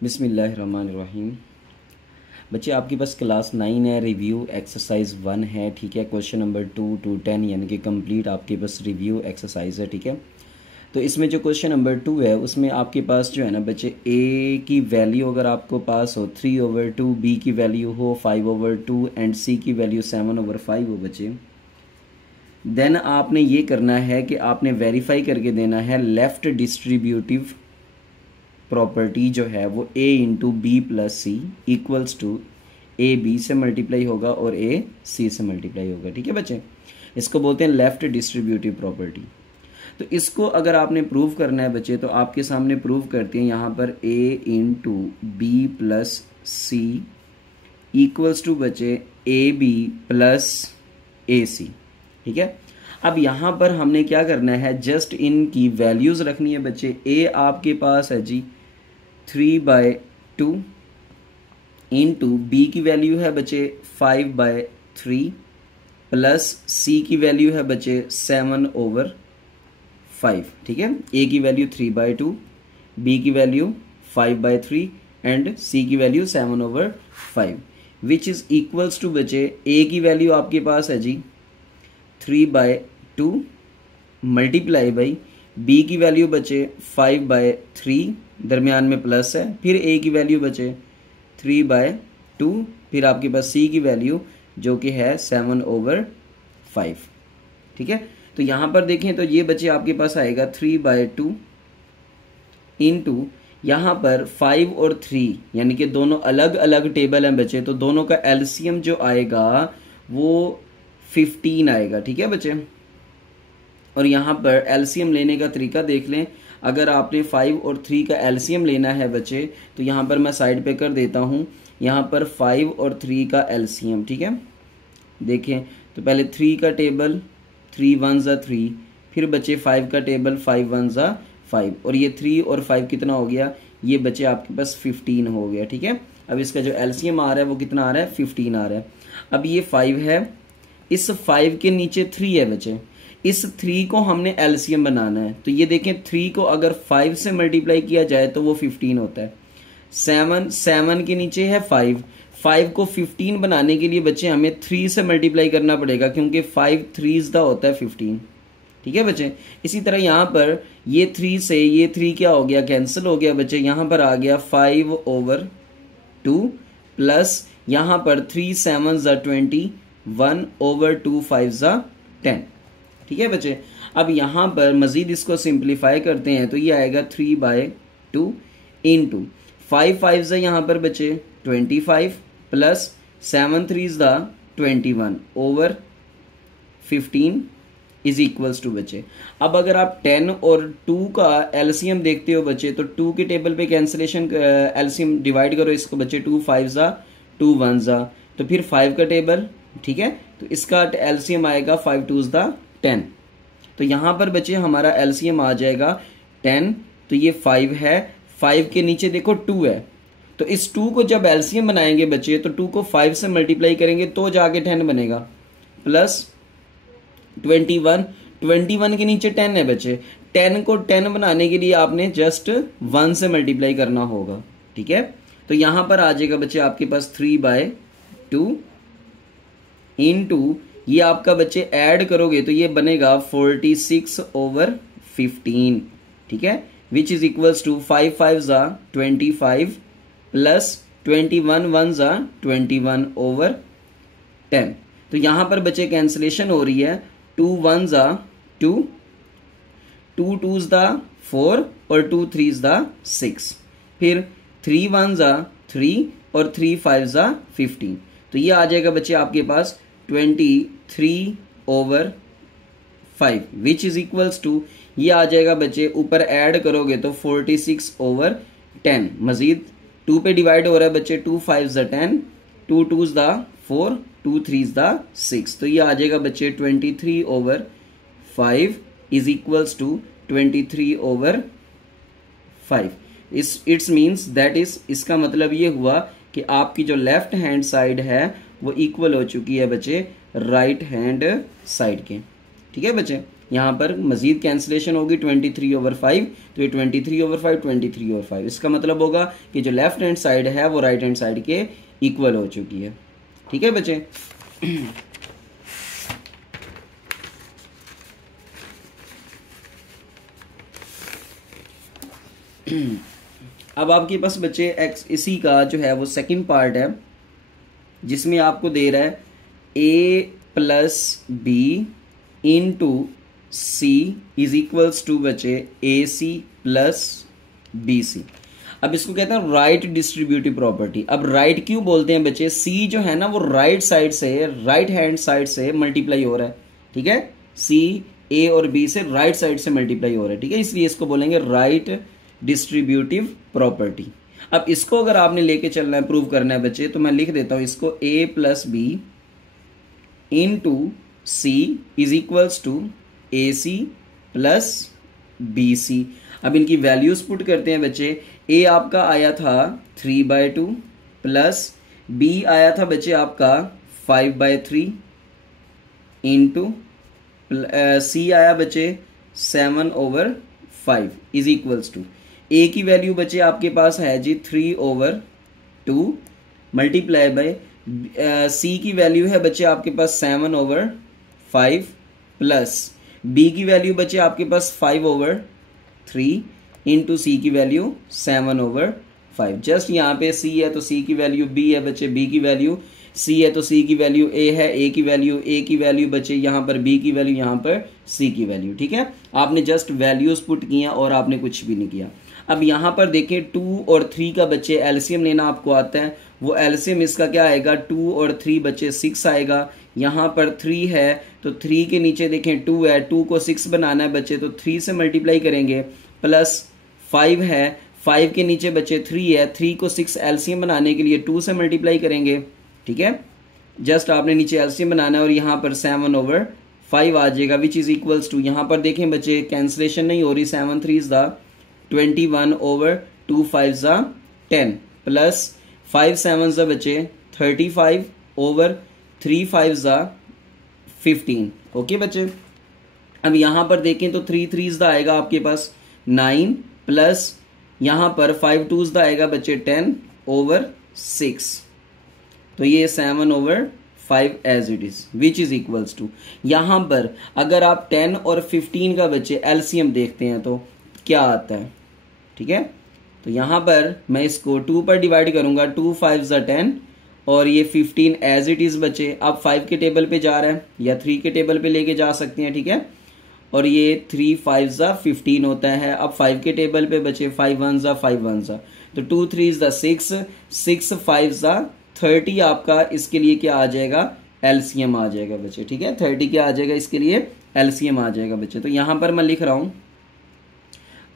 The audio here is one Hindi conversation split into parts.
बिस्मिल्लाहिर्रहमानिर्रहीम। बच्चे आपके पास क्लास 9 है, रिव्यू एक्सरसाइज 1 है, ठीक है। क्वेश्चन नंबर 2 to 10 यानी कि कंप्लीट आपके पास रिव्यू एक्सरसाइज है, ठीक है। तो इसमें जो क्वेश्चन नंबर 2 है उसमें आपके पास जो है ना बच्चे, ए की वैल्यू अगर आपको पास हो 3/2, बी की वैल्यू हो 5/2 एंड सी की वैल्यू 7/5 हो बच्चे, देन आपने ये करना है कि आपने वेरीफाई करके देना है लेफ़्ट डिस्ट्रीब्यूटिव प्रॉपर्टी जो है वो a into B plus C equals to A B से मल्टीप्लाई होगा और ए सी से मल्टीप्लाई होगा, ठीक है बच्चे। इसको बोलते हैं लेफ्ट डिस्ट्रीब्यूटिव प्रॉपर्टी। तो इसको अगर आपने प्रूव करना है बच्चे तो आपके सामने प्रूव करते हैं यहाँ पर a into B plus C equals to बच्चे ए बी प्लस ए सी, ठीक है। अब यहाँ पर हमने क्या करना है, जस्ट इनकी वैल्यूज़ रखनी है बच्चे। a आपके पास है जी 3/2 इंटू बी की वैल्यू है बच्चे 5/3 प्लस सी की वैल्यू है बच्चे 7/5, ठीक है। ए की वैल्यू 3/2, बी की वैल्यू 5/3 एंड सी की value 7/5 which is equals to बच्चे ए की वैल्यू आपके पास है जी 3/2 मल्टीप्लाई बाई बी की वैल्यू बचे 5/3, दरमियान में प्लस है, फिर ए की वैल्यू बचे 3/2, फिर आपके पास सी की वैल्यू जो कि है 7/5, ठीक है। तो यहाँ पर देखें तो ये बचे आपके पास आएगा 3/2 इंटू यहाँ पर 5 और 3 यानी कि दोनों अलग अलग टेबल हैं बच्चे, तो दोनों का एलसीएम जो आएगा वो 15 आएगा, ठीक है बच्चे। और यहाँ पर एलसीएम लेने का तरीका देख लें। अगर आपने 5 और 3 का एलसीएम लेना है बच्चे तो यहाँ पर मैं साइड पे कर देता हूँ, यहाँ पर 5 और 3 का एलसीएम, ठीक है। देखें तो पहले 3 का टेबल 3 1 जा 3, फिर बच्चे 5 का टेबल 5 1 जा 5, और ये 3 और 5 कितना हो गया, ये बच्चे आपके पास 15 हो गया, ठीक है। अब इसका जो एलसीएम आ रहा है वो कितना आ रहा है, 15 आ रहा है। अब ये 5 है, इस 5 के नीचे 3 है बच्चे, इस 3 को हमने एलसीएम बनाना है। तो ये देखें 3 को अगर 5 से मल्टीप्लाई किया जाए तो वो 15 होता है। 7 के नीचे है 5 को 15 बनाने के लिए बच्चे हमें 3 से मल्टीप्लाई करना पड़ेगा क्योंकि 5 3 होता है 15, ठीक है बच्चे। इसी तरह यहाँ पर ये 3 से ये 3 क्या हो गया, कैंसिल हो गया बच्चे। यहाँ पर आ गया 5/2 प्लस यहाँ पर 3 7 जा 20, 1/2 5 जा 10, ठीक है बच्चे। अब यहाँ पर मजीद इसको सिंप्लीफाई करते हैं तो ये आएगा 3/2 इंटू 5 5 जा यहाँ पर बच्चे 25 प्लस 7 3 जा 21/15 इज इक्वल्स टू बच्चे। अब अगर आप 10 और 2 का एलसीएम देखते हो बच्चे तो 2 के टेबल पे कैंसिलेशन एलसीएम डिवाइड करो इसको बच्चे, 2 5 जा 2 1 जा, तो फिर 5 का टेबल, ठीक है। तो इसका एलसीएम आएगा 5 2 जा 10, तो यहाँ पर बच्चे हमारा एलसीएम आ जाएगा 10। तो ये 5 है, 5 के नीचे देखो 2 है, तो इस 2 को जब एलसीएम बनाएंगे बच्चे तो 2 को 5 से मल्टीप्लाई करेंगे तो जाके 10 बनेगा, प्लस 21 के नीचे 10 है बच्चे, 10 को 10 बनाने के लिए आपने जस्ट 1 से मल्टीप्लाई करना होगा, ठीक है। तो यहाँ पर आ जाएगा बच्चे आपके पास 3/2 इंटू ये आपका बच्चे ऐड करोगे तो ये बनेगा 46/15, ठीक है, विच इज इक्वल्स टू 5 5 जा 25 प्लस 21 1 जा 21/10। तो यहाँ पर बच्चे कैंसिलेशन हो रही है, 2 1 जा 2, 2 2 जा 4 और 2 3 जा 6, फिर 3 1 जा 3 और 3 5 जा 15। तो ये आ जाएगा बच्चे आपके पास 23/5 विच इज इक्वल्स टू ये आ जाएगा बच्चे, ऊपर ऐड करोगे तो 46/10, मजीद 2 पे डिवाइड हो रहा है बच्चे, 2 5 जा 10, 2 2 जा 4, 2 3 जा 6, तो ये आ जाएगा बच्चे 23/5 is equals to 23/5। It's means that is, इसका मतलब ये हुआ कि आपकी जो लेफ्ट हैंड साइड है वो इक्वल हो चुकी है बच्चे राइट हैंड साइड के, ठीक है बच्चे। यहाँ पर मजीद कैंसिलेशन होगी 23/5, तो ये 23/5 23/5, इसका मतलब होगा कि जो लेफ्ट हैंड साइड है वो राइट हैंड साइड के इक्वल हो चुकी है। ठीक है बच्चे। अब आपके पास बच्चे एक्स इसी का जो है वो सेकंड पार्ट है, जिसमें आपको दे रहा है a plus B into C is equals to बच्चे A C plus B C. अब इसको कहते हैं राइट डिस्ट्रीब्यूटिव प्रॉपर्टी। अब राइट क्यों बोलते हैं बच्चे, सी जो है ना वो राइट साइड से, राइट हैंड साइड से मल्टीप्लाई हो रहा है। ठीक है, सी ए और बी से राइट साइड से मल्टीप्लाई हो रहा है। ठीक है, इसलिए इसको बोलेंगे राइट डिस्ट्रीब्यूटिव प्रॉपर्टी। अब इसको अगर आपने लेके चलना है, प्रूव करना है बच्चे, तो मैं लिख देता हूं इसको a plus B into C is equals to A C plus B C. अब इनकी वैल्यूज पुट करते हैं बच्चे। a आपका आया था 3/2 प्लस b आया था बच्चे आपका 5/3 इंटू c आया बच्चे 7/5 इज इक्वल्स टू a की वैल्यू बच्चे आपके पास है जी 3/2 मल्टीप्लाई बाय c की वैल्यू है बच्चे आपके पास 7/5 प्लस b की वैल्यू बच्चे आपके पास 5/3 इंटू सी की वैल्यू 7/5। जस्ट यहाँ पे c है तो c की वैल्यू b है बच्चे, b की वैल्यू c है तो c की वैल्यू a है, a की वैल्यू बच्चे यहाँ पर b की वैल्यू, यहाँ पर c की वैल्यू। ठीक है, आपने जस्ट वैल्यूज पुट किया और आपने कुछ भी नहीं किया। अब यहाँ पर देखें 2 और 3 का बच्चे एलसीएम लेना आपको आता है, वो एलसीएम इसका क्या आएगा 2 और 3 बच्चे 6 आएगा। यहाँ पर 3 है तो 3 के नीचे देखें 2 है, 2 को 6 बनाना है बच्चे तो 3 से मल्टीप्लाई करेंगे, प्लस 5 है, 5 के नीचे बच्चे 3 है, 3 को 6 एलसीएम बनाने के लिए 2 से मल्टीप्लाई करेंगे। ठीक है, जस्ट आपने नीचे एलसीएम बनाना है और यहाँ पर 7/5 आ जाएगा विच इज इक्वल्स टू, यहाँ पर देखें बच्चे कैंसिलेशन नहीं हो रही, 7 3 दा 21/2 5 ज़ा 10 प्लस 5 7 ज़ा बचे 35/3 5 ज़ा 15। ओके बच्चे, अब यहाँ पर देखें तो 3 3 ज़ा आएगा आपके पास 9 प्लस यहाँ पर 5 2 ज़ा आएगा बच्चे 10/6, तो ये 7/5 as it is which is equals to, यहाँ पर अगर आप 10 और 15 का बच्चे एलसीएम देखते हैं तो क्या आता है। ठीक है, तो यहां पर मैं इसको 2 पर डिवाइड करूंगा, 2 5 ज़ा 10 और ये 15 एज इट इज बचे। अब 5 के टेबल पे जा रहा है या 3 के टेबल पे लेके जा सकते हैं। ठीक है, और ये 3 5 ज़ा 15 होता है। अब 5 के टेबल पे बचे 5 1 ज़ा 5 1 ज़ा, तो 2 3 ज़ा 6 6 5 ज़ा 30 आपका इसके लिए क्या आ जाएगा, एलसीएम आ जाएगा बच्चे। ठीक है, 30 क्या आ जाएगा इसके लिए, एलसीएम आ जाएगा बच्चे। तो यहां पर मैं लिख रहा हूं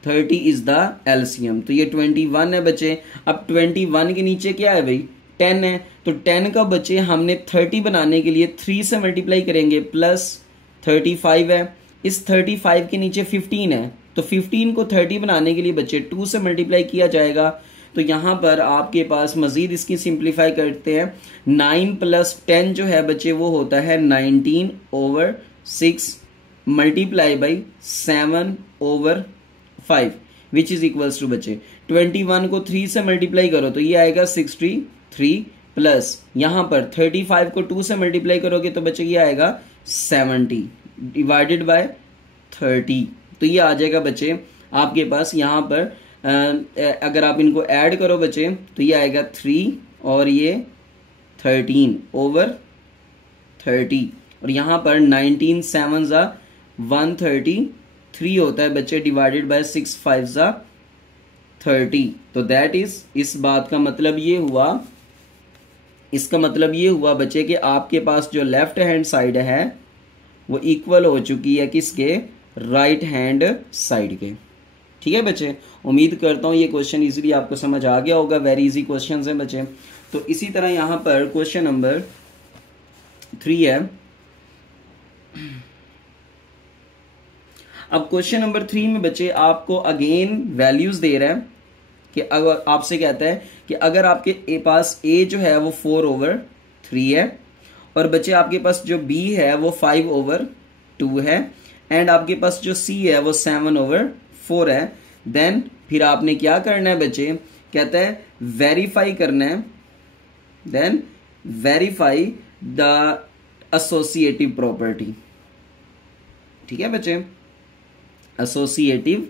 30 इज द एलसीएम, तो ये 21 है बच्चे। अब 21 के नीचे क्या है भाई, 10 है, तो 10 का बच्चे हमने 30 बनाने के लिए 3 से मल्टीप्लाई करेंगे, प्लस 35 है, इस 35 के नीचे 15 है, तो 15 को 30 बनाने के लिए बच्चे 2 से मल्टीप्लाई किया जाएगा। तो यहाँ पर आपके पास मजीद इसकी सिंप्लीफाई करते हैं, 9 प्लस 10 जो है बच्चे वो होता है 19/6 multiply by 7/5 which is equals to बच्चे 21 को 3 से मल्टीप्लाई करो तो ये आएगा 63 प्लस यहाँ पर 35 को 2 से मल्टीप्लाई करोगे तो बच्चे ये आएगा 70 डिवाइडेड बाय 30, तो ये आ जाएगा बच्चे आपके पास यहाँ पर अगर आप इनको ऐड करो बच्चे तो ये आएगा 3 और ये 13/30 और यहाँ पर 19 7 ज़ा 133 होता है बच्चे डिवाइडेड बाय 6 5 ज़ा 30। तो दैट इज, इस बात का मतलब ये हुआ, इसका मतलब ये हुआ बच्चे कि आपके पास जो लेफ्ट हैंड साइड है वो इक्वल हो चुकी है किसके, राइट हैंड साइड के। ठीक है बच्चे, उम्मीद करता हूँ ये क्वेश्चन इजीली आपको समझ आ गया होगा। वेरी इजी क्वेश्चन है बच्चे। तो इसी तरह यहाँ पर क्वेश्चन नंबर 3 है। अब क्वेश्चन नंबर 3 में बच्चे आपको अगेन वैल्यूज दे रहा है कि अगर आपसे कहता है कि अगर आपके पास a जो है वो 4/3 है और बच्चे आपके पास जो b है वो 5/2 है, एंड आपके पास जो c है वो 7/4 है। देन फिर आपने क्या करना है बच्चे, कहता है वेरीफाई करना है, then verify the associative property. ठीक है बच्चे, एसोसिएटिव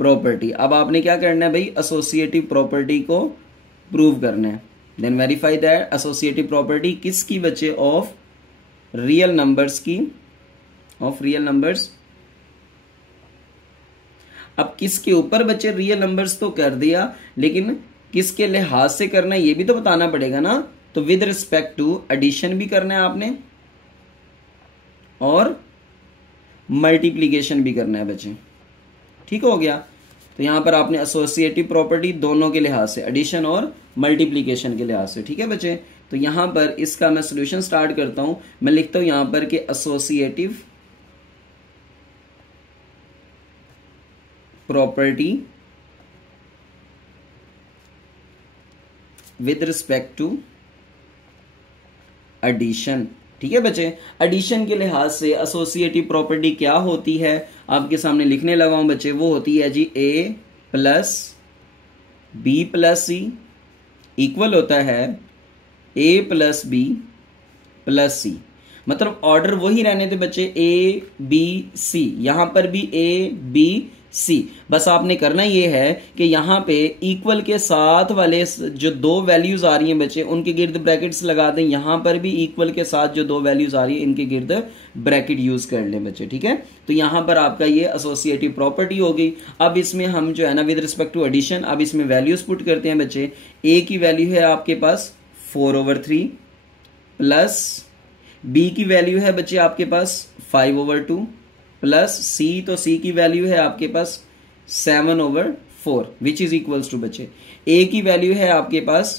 प्रॉपर्टी। अब आपने क्या करना है भाई, एसोसिएटिव प्रॉपर्टी को प्रूव करना है। Then verify that associative property किसकी बच्चे, ऑफ रियल नंबर्स की, ऑफ रियल नंबर्स। अब किसके ऊपर बच्चे, रियल नंबर्स तो कर दिया, लेकिन किसके लिहाज से करना है ये भी तो बताना पड़ेगा ना। तो विद रिस्पेक्ट टू एडिशन भी करना है आपने और मल्टीप्लीकेशन भी करना है बच्चे। ठीक हो गया। तो यहां पर आपने एसोसिएटिव प्रॉपर्टी दोनों के लिहाज से, एडिशन और मल्टीप्लीकेशन के लिहाज से। ठीक है बच्चे, तो यहां पर इसका मैं सोल्यूशन स्टार्ट करता हूं। मैं लिखता हूं यहां पर कि associative property with respect to addition. ठीक है बच्चे, एडिशन के लिहाज से एसोसिएटिव प्रॉपर्टी क्या होती है आपके सामने लिखने लगा हूं बच्चे। वो होती है जी a plus B plus C equal होता है a plus B plus C. मतलब ऑर्डर वही रहने थे बच्चे, a b c, यहां पर भी a b c। बस आपने करना ये है कि यहां पे इक्वल के साथ वाले जो दो वैल्यूज आ रही हैं बच्चे उनके गिर्द ब्रैकेट्स लगा दें। यहां पर भी इक्वल के साथ जो दो वैल्यूज आ रही है इनके गिर्द ब्रैकेट यूज कर लें बच्चे। ठीक है, तो यहां पर आपका ये एसोसिएटिव प्रॉपर्टी हो गई। अब इसमें हम जो है ना विद रिस्पेक्ट टू एडिशन, अब इसमें वैल्यूज पुट करते हैं बच्चे। a की वैल्यू है आपके पास 4/3 प्लस b की वैल्यू है बच्चे आपके पास 5/2 प्लस c, तो c की वैल्यू है आपके पास 7/4 विच इज इक्वल्स टू बच्चे a की वैल्यू है आपके पास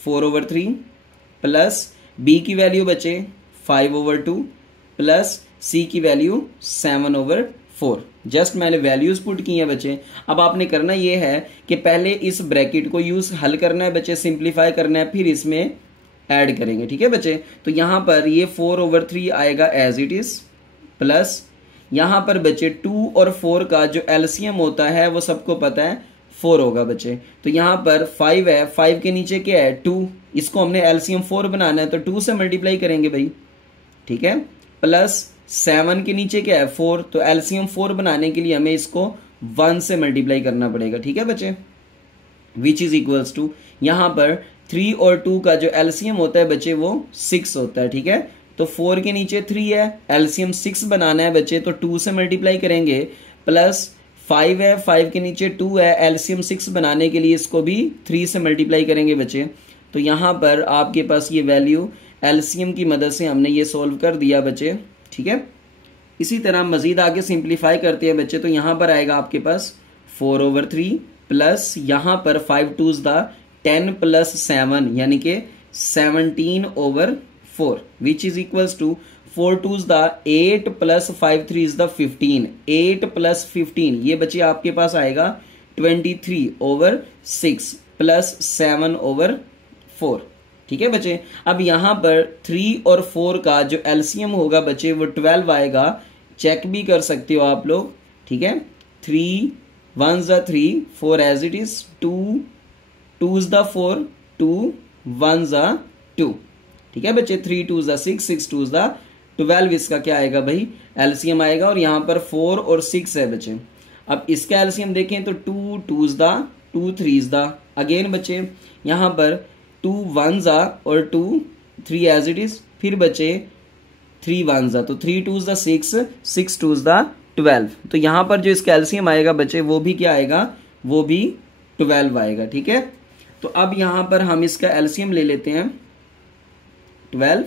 4/3 प्लस b की वैल्यू बच्चे 5/2 प्लस c की वैल्यू 7/4। जस्ट मैंने वैल्यूज पुट की हैं बच्चे। अब आपने करना ये है कि पहले इस ब्रैकेट को यूज हल करना है बच्चे, सिंप्लीफाई करना है, फिर इसमें ऐड करेंगे। ठीक है बच्चे, तो यहां पर ये 4/3 आएगा एज इट इज, प्लस यहां पर बच्चे 2 और 4 का जो एलसीएम होता है वो सबको पता है 4 होगा बच्चे। तो यहां पर 5 है, 5 के नीचे क्या है 2, इसको हमने एलसीएम 4 बनाना है तो 2 से मल्टीप्लाई करेंगे भाई। ठीक है, प्लस 7 के नीचे क्या है 4, तो एलसीएम 4 बनाने के लिए हमें इसको 1 से मल्टीप्लाई करना पड़ेगा। ठीक है बच्चे, विच इज इक्वल्स टू यहां पर 3 और 2 का जो एलसीएम होता है बच्चे वो 6 होता है। ठीक है, तो 4 के नीचे 3 है, एलसीएम 6 बनाना है बच्चे तो 2 से मल्टीप्लाई करेंगे, प्लस 5 है, 5 के नीचे 2 है, एलसीएम 6 बनाने के लिए इसको भी 3 से मल्टीप्लाई करेंगे बच्चे। तो यहां पर आपके पास ये वैल्यू एलसीएम की मदद से हमने ये सोल्व कर दिया बच्चे। ठीक है, इसी तरह मजीद आगे सिंप्लीफाई करते हैं बच्चे। तो यहां पर आएगा आपके पास 4/3 प्लस यहां पर 5 2s द 10 प्लस 7 यानी कि 17/4 which is equals to 4 2s the 8 plus 5 3s the 15, 8 plus 15 ये बच्चे आपके पास आएगा 23/6 प्लस 7/4। ठीक है बच्चे, अब यहां पर 3 और 4 का जो एलसीएम होगा बच्चे वो 12 आएगा, चेक भी कर सकते हो आप लोग। ठीक है, 3 1s the 3, 4 as it is, 2 2s the 4, 2 1s the 2। ठीक है बच्चे, 3 2s the 6, 6 2s the 12, इसका क्या आएगा भाई एलसीएम आएगा। और यहां पर 4 और 6 है बच्चे। अब इसका एलसीएम देखें तो 2 2s the 2 3s the, again बच्चे यहां पर 2 1s the और 2 3 एज इट इज, फिर बच्चे 3 1s the, तो 3 2s the 6, 6 2s the 12। तो यहां पर जो इसका एलसीएम आएगा बच्चे वो भी क्या आएगा, वो भी 12 आएगा। ठीक है, तो अब यहां पर हम इसका एलसीएम ले लेते हैं 12।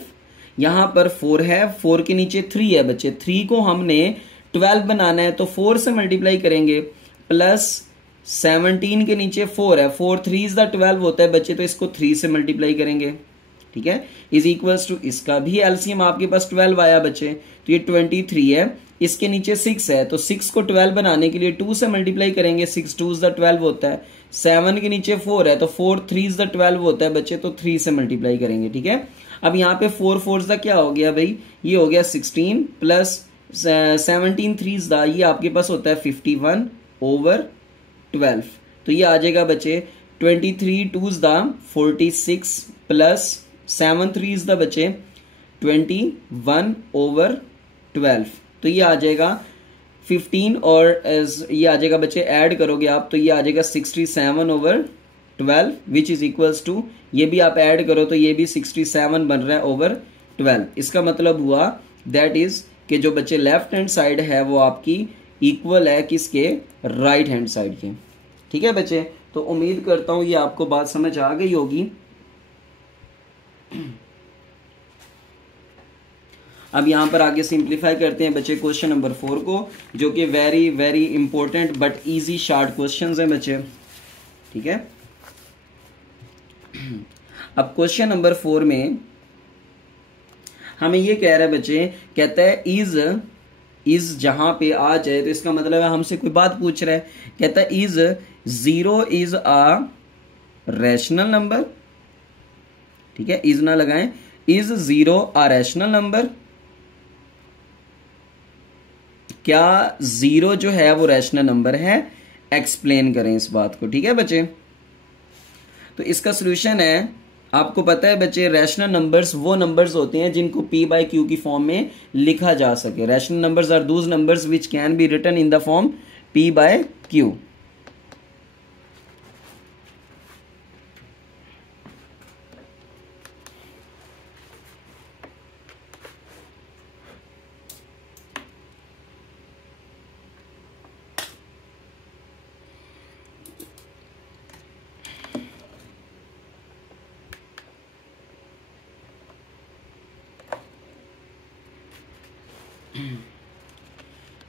यहां पर 4 है, 4 के नीचे 3 है बच्चे, 3 को हमने 12 बनाना है तो 4 से मल्टीप्लाई करेंगे, प्लस 17 के नीचे 4 है, 4 3s द 12 होता है बच्चे तो इसको 3 से मल्टीप्लाई करेंगे। ठीक है, इज इक्वल्स टू इसका भी एलसीएम आपके पास 12 आया बच्चे, तो ये 23 है, इसके नीचे 6 है तो 6 को 12 बनाने के लिए 2 से मल्टीप्लाई करेंगे, 6 2s द 12 होता है, 7 के नीचे 4 है तो 4 3s द 12 होता है बच्चे तो 3 से मल्टीप्लाई करेंगे। ठीक है, अब यहाँ पे 4 4s द क्या हो गया भाई, ये हो गया 16 प्लस 17 3 दा, ये आपके पास होता है 51/12। तो ये आ जाएगा बच्चे 23 2 दा 46 प्लस 7 3 दा बच्चे 21/12। तो ये आ जाएगा 15 और ये आ जाएगा बच्चे, ऐड करोगे आप तो ये आ जाएगा 67/12 विच इज इक्वल्स टू, ये भी आप ऐड करो तो ये भी 67 बन रहा है ओवर 12। इसका मतलब हुआ दैट इज कि जो बच्चे लेफ्ट हैंड साइड है वो आपकी इक्वल है किसके, राइट हैंड साइड के। ठीक है बच्चे, तो उम्मीद करता हूं ये आपको बात समझ आ गई होगी। अब यहां पर आगे सिंप्लीफाई करते हैं बच्चे क्वेश्चन नंबर 4 को, जो कि very very important but easy short questions हैं बच्चे। ठीक है, अब क्वेश्चन नंबर 4 में हमें ये कह रहा है बच्चे, कहता है इज जहां पे आ जाए तो इसका मतलब है हमसे कोई बात पूछ रहा है। कहता है is 0 is a rational number. ठीक है, इज ना लगाएं, इज 0 अ रैशनल नंबर। क्या 0 जो है वो रैशनल नंबर है, एक्सप्लेन करें इस बात को। ठीक है बच्चे, तो इसका सॉल्यूशन है, आपको पता है बच्चे रैशनल नंबर्स वो नंबर्स होते हैं जिनको p बाई क्यू की फॉर्म में लिखा जा सके। Rational numbers are those numbers which can be written in the form p by Q.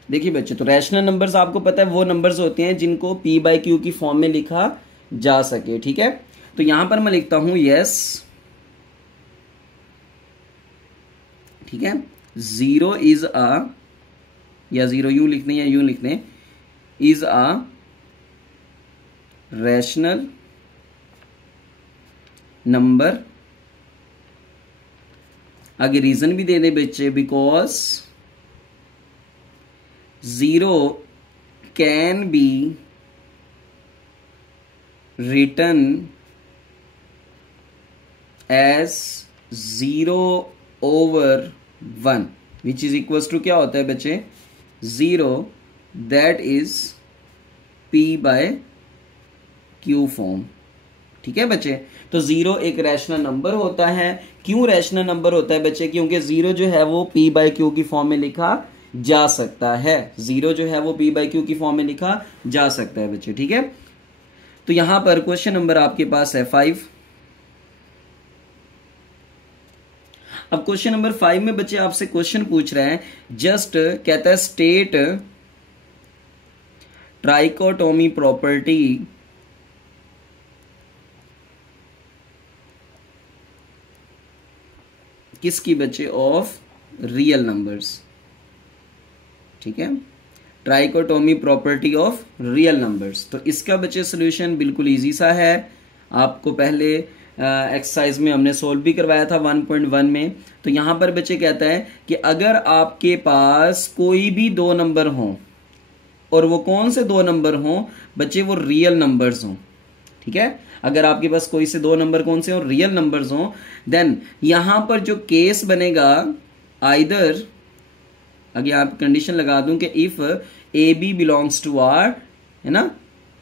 देखिए बच्चे, तो रैशनल नंबर्स आपको पता है वो नंबर्स होते हैं जिनको p बाई क्यू की फॉर्म में लिखा जा सके। ठीक है, तो यहां पर मैं लिखता हूं यस, ठीक है, 0 इज अ, या 0 यूं लिखने या यूं लिखने, इज अ रैशनल नंबर। आगे रीजन भी दे दे बच्चे, because 0 can be written as 0/1 which is equals to क्या होता है बच्चे, 0 that is p by q form. ठीक है बच्चे, तो 0 एक रैशनल नंबर होता है। क्यों रैशनल नंबर होता है बच्चे, क्योंकि 0 जो है वो p बाय क्यू की फॉर्म में लिखा जा सकता है। 0 जो है वो p बाई क्यू की फॉर्म में लिखा जा सकता है बच्चे। ठीक है, तो यहां पर क्वेश्चन नंबर आपके पास है 5। अब क्वेश्चन नंबर 5 में बच्चे आपसे क्वेश्चन पूछ रहे हैं, जस्ट कहता है स्टेट ट्राइकोटोमी प्रॉपर्टी किसकी बच्चे, ऑफ रियल नंबर्स। ठीक है, trichotomy property of real numbers. तो इसका बच्चे सॉल्यूशन बिल्कुल इजी सा है, आपको पहले एक्सरसाइज में हमने सोल्व भी करवाया था 1.1 में। तो यहां पर बच्चे कहता है कि अगर आपके पास कोई भी दो नंबर हो, और वो कौन से दो नंबर हो बच्चे, वो रियल नंबर्स हो। ठीक है, अगर आपके पास कोई से दो नंबर कौन से हो, रियल नंबर्स हो, देन यहां पर जो केस बनेगा, आइदर, आगे आप कंडीशन लगा दूं कि if A B belongs to R, है ना,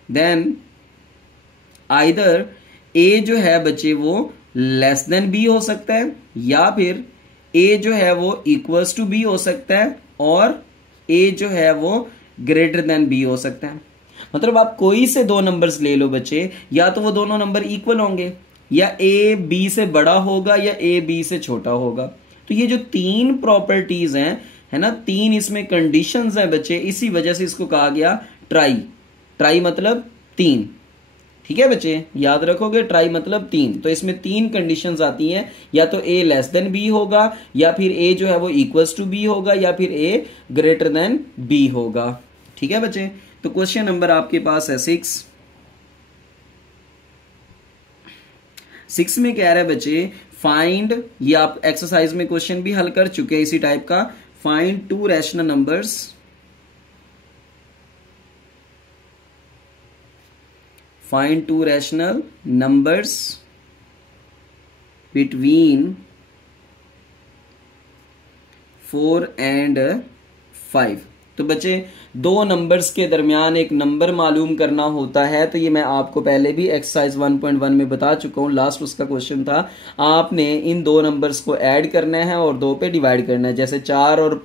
देन आइदर ए जो है बच्चे वो लेस देन बी हो सकता है, या फिर ए जो है वो इक्वल्स टू बी हो सकता है, और ए जो है वो ग्रेटर देन बी हो सकता है। मतलब आप कोई से दो नंबर्स ले लो बच्चे, या तो वो दोनों नंबर इक्वल होंगे, या ए बी से बड़ा होगा, या ए बी से छोटा होगा। तो ये जो तीन प्रॉपर्टीज हैं, है ना, तीन इसमें कंडीशंस हैं बच्चे, इसी वजह से इसको कहा गया ट्राई। ट्राई मतलब तीन। ठीक है बच्चे, याद रखोगे, ट्राई मतलब तीन। तो इसमें तीन कंडीशंस आती हैं, या तो ए लेस देन बी होगा, या फिर ए जो है वो इक्वल्स टू बी होगा, या फिर ए ग्रेटर देन बी होगा। ठीक है बच्चे, तो क्वेश्चन नंबर आपके पास है 6 में कह रहा है बच्चे फाइंड, ये आप एक्सरसाइज में क्वेश्चन भी हल कर चुके हैं इसी टाइप का, find to rational numbers between 4 and 5। तो बच्चे दो नंबर्स के दरमियान एक नंबर मालूम करना होता है, तो ये मैं आपको पहले भी एक्सरसाइज 1.1 में बता चुका हूँ। लास्ट उसका क्वेश्चन था, आपने इन दो नंबर्स को ऐड करना है और 2 पे डिवाइड करना है। जैसे 4 और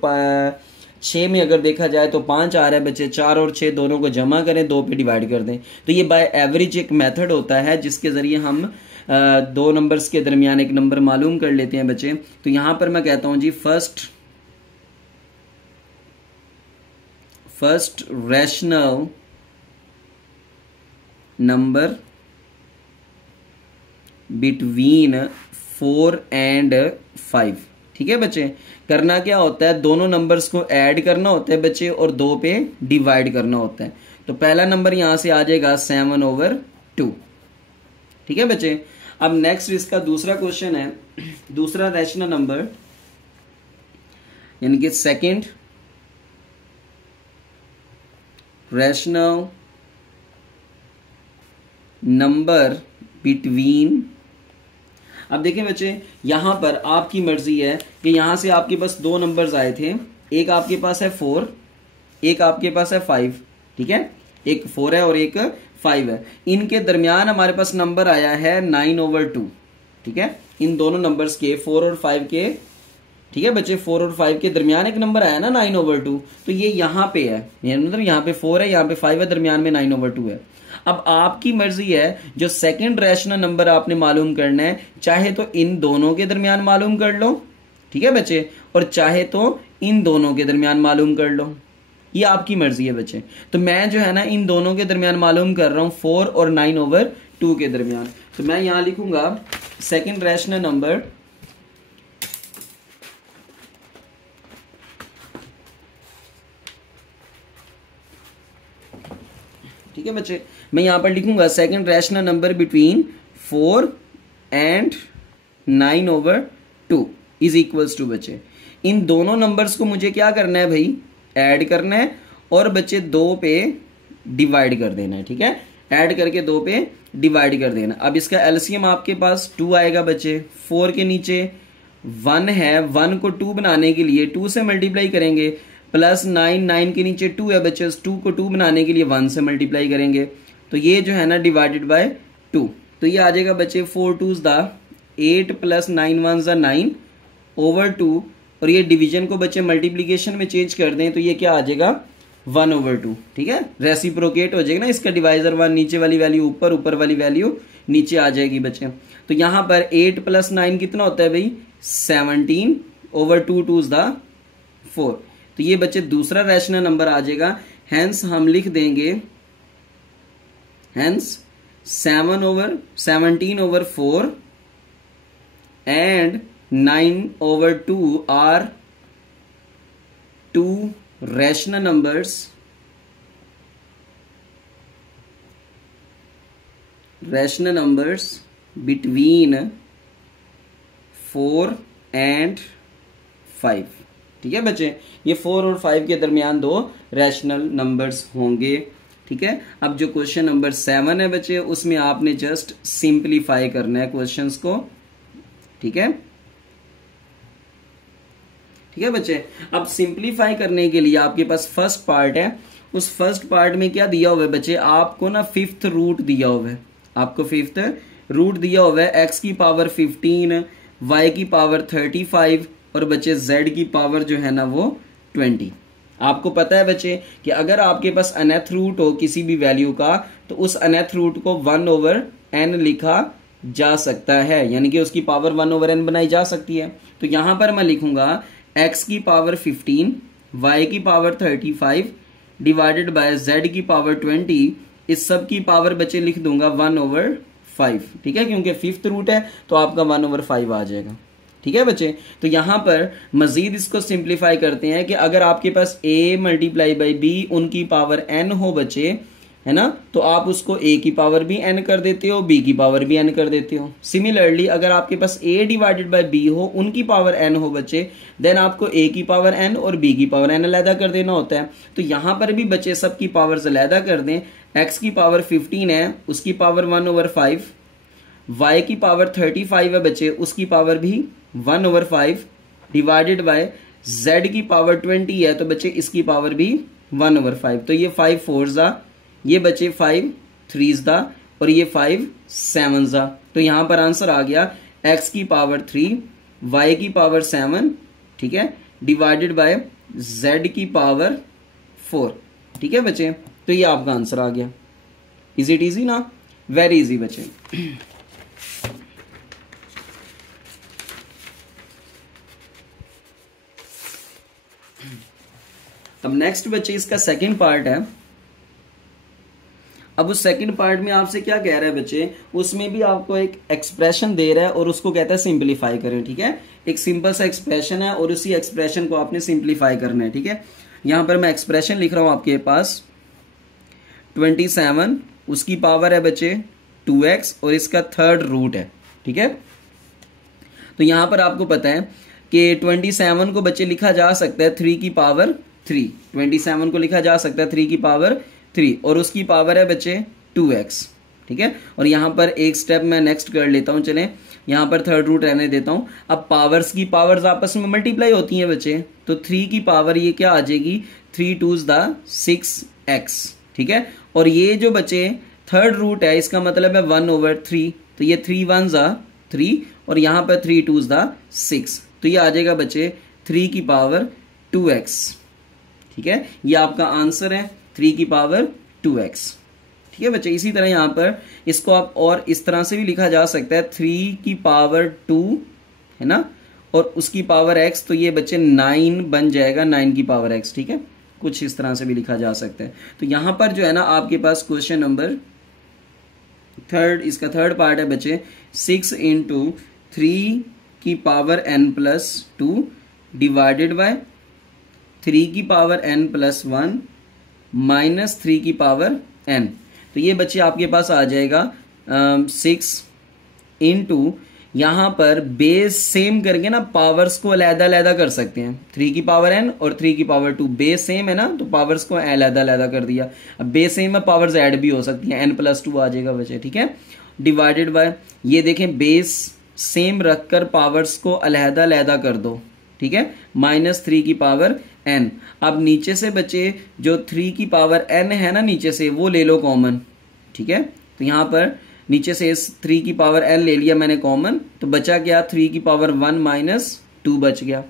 6 में अगर देखा जाए तो 5 आ रहा है बच्चे, 4 और 6 दोनों को जमा करें, 2 पे डिवाइड कर दें। तो ये बाय एवरेज एक मेथड होता है जिसके ज़रिए हम दो नंबर्स के दरमियान एक नंबर मालूम कर लेते हैं बच्चे। तो यहाँ पर मैं कहता हूँ जी first rational number between 4 and 5। ठीक है बच्चे, करना क्या होता है, दोनों नंबर्स को ऐड करना होता है बच्चे और 2 पे डिवाइड करना होता है। तो पहला नंबर यहां से आ जाएगा 7/2। ठीक है बच्चे, अब नेक्स्ट इसका दूसरा क्वेश्चन है, दूसरा रैशनल नंबर यानी कि सेकंड रैशनल नंबर बिटवीन। अब देखें बच्चे, यहां पर आपकी मर्जी है कि यहां से आपके पास दो नंबर्स आए थे, एक आपके पास है 4, एक आपके पास है 5। ठीक है, एक 4 है और एक 5 है। इनके दरमियान हमारे पास नंबर आया है 9/2। ठीक है, इन दोनों नंबर्स के 4 और 5 के, ठीक है बच्चे, 4 और 5 के दरमियान एक नंबर आया ना 9/2। तो ये यहां पे है, मतलब यहां पे 4 है, यहां पे 5 है, दरमियान में 9/2 है। अब आपकी मर्जी है, जो सेकंड रैशनल नंबर आपने मालूम करना है, चाहे तो इन दोनों के दरमियान मालूम कर लो, ठीक है बच्चे, और चाहे तो इन दोनों के दरमियान मालूम कर लो, ये आपकी मर्जी है बच्चे। तो मैं जो है ना इन दोनों के दरमियान मालूम कर रहा हूं 4 और 9/2 के दरमियान। तो मैं यहां लिखूंगा सेकंड रैशनल नंबर ठीक है बच्चे, मैं यहां पर लिखूंगा second rational number between 4 and 9/2 is equals to बच्चे, इन दोनों नंबर्स को मुझे क्या करना है भाई, ऐड करना है और बच्चे 2 पे डिवाइड कर देना है। ठीक है, ऐड करके 2 पे डिवाइड कर देना। अब इसका एलसीएम आपके पास 2 आएगा बच्चे, 4 के नीचे 1 है, 1 को 2 बनाने के लिए 2 से मल्टीप्लाई करेंगे, प्लस 9 के नीचे 2 है बच्चे, 2 को 2 बनाने के लिए 1 से मल्टीप्लाई करेंगे। तो ये जो है ना डिवाइडेड बाय 2, तो ये आ जाएगा बच्चे 4 2s 8 प्लस 9 1s 9/2, और ये डिवीजन को बच्चे मल्टीप्लीकेशन में चेंज कर दें तो ये क्या आ जाएगा 1/2। ठीक है, रेसिप्रोकेट हो जाएगा ना, इसका डिवाइजर 1, नीचे वाली वैल्यू ऊपर, ऊपर वाली वैल्यू नीचे आ जाएगी बच्चे। तो यहां पर 8 प्लस 9 कितना होता है भाई 17/2, 2s 4। तो ये बच्चे दूसरा रैशनल नंबर आ जाएगा। हेंस हम लिख देंगे, hence 17/4 and 9/2 are 2 rational numbers between 4 and 5। ठीक है बच्चे, ये 4 और 5 के दरमियान 2 रैशनल नंबर्स होंगे। ठीक है, अब जो क्वेश्चन नंबर 7 है बच्चे, उसमें आपने जस्ट सिंप्लीफाई करना है क्वेश्चंस को। ठीक है, ठीक है बच्चे, अब सिंप्लीफाई करने के लिए आपके पास फर्स्ट पार्ट है, उस फर्स्ट पार्ट में क्या दिया हुआ है बच्चे, आपको ना 5th रूट दिया हुआ है, आपको 5th रूट दिया हुआ है, x की पावर 15, y की पावर 35 और बच्चे z की पावर जो है ना वो 20। आपको पता है बच्चे कि अगर आपके पास अनथ रूट हो किसी भी वैल्यू का, तो उस अनथ रूट को 1/n लिखा जा सकता है, यानी कि उसकी पावर 1/n बनाई जा सकती है। तो यहां पर मैं लिखूंगा x की पावर 15, y की पावर 35 डिवाइडेड बाय z की पावर 20, इस सब की पावर बच्चे लिख दूंगा 1/5। ठीक है, क्योंकि 5th रूट है तो आपका 1/5 आ जाएगा। ठीक है बच्चे, तो यहां पर मजीद इसको सिंप्लीफाई करते हैं कि अगर आपके पास a × b उनकी पावर n हो बच्चे, है ना, तो आप उसको a की पावर भी n कर देते हो, b की पावर भी n कर देते हो। सिमिलरली अगर आपके पास a डिवाइडेड बाय b हो, उनकी पावर n हो बच्चे, देन आपको a की पावर n और b की पावर n अलहदा कर देना होता है। तो यहाँ पर भी बच्चे सबकी पावर्स अलहदा कर दें। x की पावर 15 है, उसकी पावर 1/5, y की पावर 35 है बच्चे, उसकी पावर भी 1/5 डिवाइडेड बाय z की पावर 20 है, तो बच्चे इसकी पावर भी 1/5। तो ये 5 4 ज़ा, ये बचे 5 3 ज़ा और ये 5 7 ज़ा। तो यहां पर आंसर आ गया x की पावर 3, y की पावर 7, ठीक है, डिवाइडेड बाय z की पावर 4। ठीक है बच्चे, तो ये आपका आंसर आ गया। इज इट इजी ना? वेरी इजी बच्चे। अब नेक्स्ट बच्चे इसका सेकंड पार्ट है। अब उस सेकंड पार्ट में आपसे क्या कह रहा है बच्चे, उसमें भी आपको एक एक्सप्रेशन दे रहा है और उसको कहता है सिंपलीफाई करें। ठीक है, एक सिंपल सा एक्सप्रेशन है और उसी एक्सप्रेशन को आपने सिंपलीफाई करना है। ठीक है, यहां पर मैं एक्सप्रेशन लिख रहा हूं आपके पास 27, उसकी पावर है बच्चे 2x और इसका थर्ड रूट है। ठीक है, तो यहां पर आपको पता है कि 27 को बच्चे लिखा जा सकता है 3 की पावर 3, 27 को लिखा जा सकता है 3 की पावर 3 और उसकी पावर है बच्चे 2x। ठीक है, और यहां पर एक स्टेप मैं नेक्स्ट कर लेता हूं। चलें, यहां पर थर्ड रूट रहने देता हूं। अब पावर्स की पावर्स आपस में मल्टीप्लाई होती हैं बच्चे, तो 3 की पावर ये क्या आ जाएगी, 3 2s द 6x। ठीक है, और ये जो बच्चे थर्ड रूट है इसका मतलब है 1/3, तो ये 3 1s द 3 और यहां पर 3 2s द 6, तो ये आ जाएगा बच्चे 3 की पावर 2x। ठीक है, ये आपका आंसर है 3 की पावर 2x। ठीक है बच्चे, इसी तरह यहां पर इसको आप और इस तरह से भी लिखा जा सकता है 3 की पावर 2, है ना, और उसकी पावर x, तो ये बच्चे 9 बन जाएगा, 9 की पावर x। ठीक है, कुछ इस तरह से भी लिखा जा सकता है। तो यहां पर जो है ना आपके पास क्वेश्चन नंबर थर्ड, इसका थर्ड पार्ट है बच्चे 6 इंटू 3 की पावर n+2 डिवाइडेड बाय 3 की पावर n+1 माइनस 3 की पावर n। तो ये बच्चे आपके पास आ जाएगा 6 इंटू, यहां पर बेस सेम करके ना पावर्स को अलहदा अलहदा कर सकते हैं। 3 की पावर n और 3 की पावर 2 बेस सेम है ना, तो पावर्स को अलहदा अलहदा कर दिया। अब बेस सेम है, पावर्स ऐड भी हो सकती हैं, n+2 आ जाएगा बच्चे। ठीक है, डिवाइडेड बाय, ये देखें बेस सेम रखकर पावर्स को अलहदा अलहदा कर दो। ठीक है, -3 की पावर n। अब नीचे से बच्चे जो 3 की पावर n है ना, नीचे से वो ले लो कॉमन। ठीक है, तो यहां पर नीचे से इस 3 की पावर n ले लिया मैंने कॉमन, तो बचा क्या 3 की पावर 1 - 2 बच गया।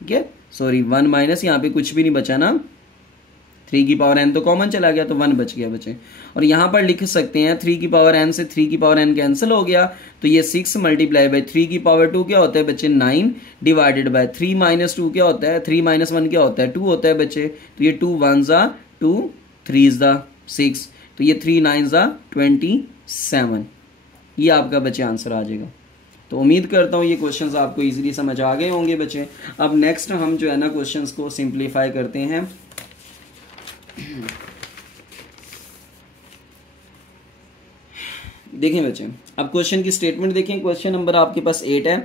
ठीक है, सॉरी 1 माइनस, यहाँ पे कुछ भी नहीं बचा ना, 3 की पावर n तो कॉमन चला गया, तो 1 बच गया बचे। और यहां पर लिख सकते हैं 3 की पावर n से 3 की पावर n कैंसिल हो गया, तो ये 6 मल्टीप्लाई बाय 3 की पावर 2 क्या होता है बच्चे 9 डिवाइडेड बाय 3 - 2 क्या होता है, 3 - 1 क्या होता है 2 होता है बच्चे। तो ये 2 1s ज़ा 2, 3s ज़ा 6, तो ये 3 9s ज़ा 27। ये आपका बच्चे आंसर आ जाएगा। तो उम्मीद करता हूँ ये क्वेश्चंस आपको इजीली समझ आ गए होंगे बच्चे। अब नेक्स्ट हम जो है ना क्वेश्चंस को सिंप्लीफाई करते हैं। देखें बच्चे, अब क्वेश्चन की स्टेटमेंट देखें। क्वेश्चन नंबर आपके पास 8 है।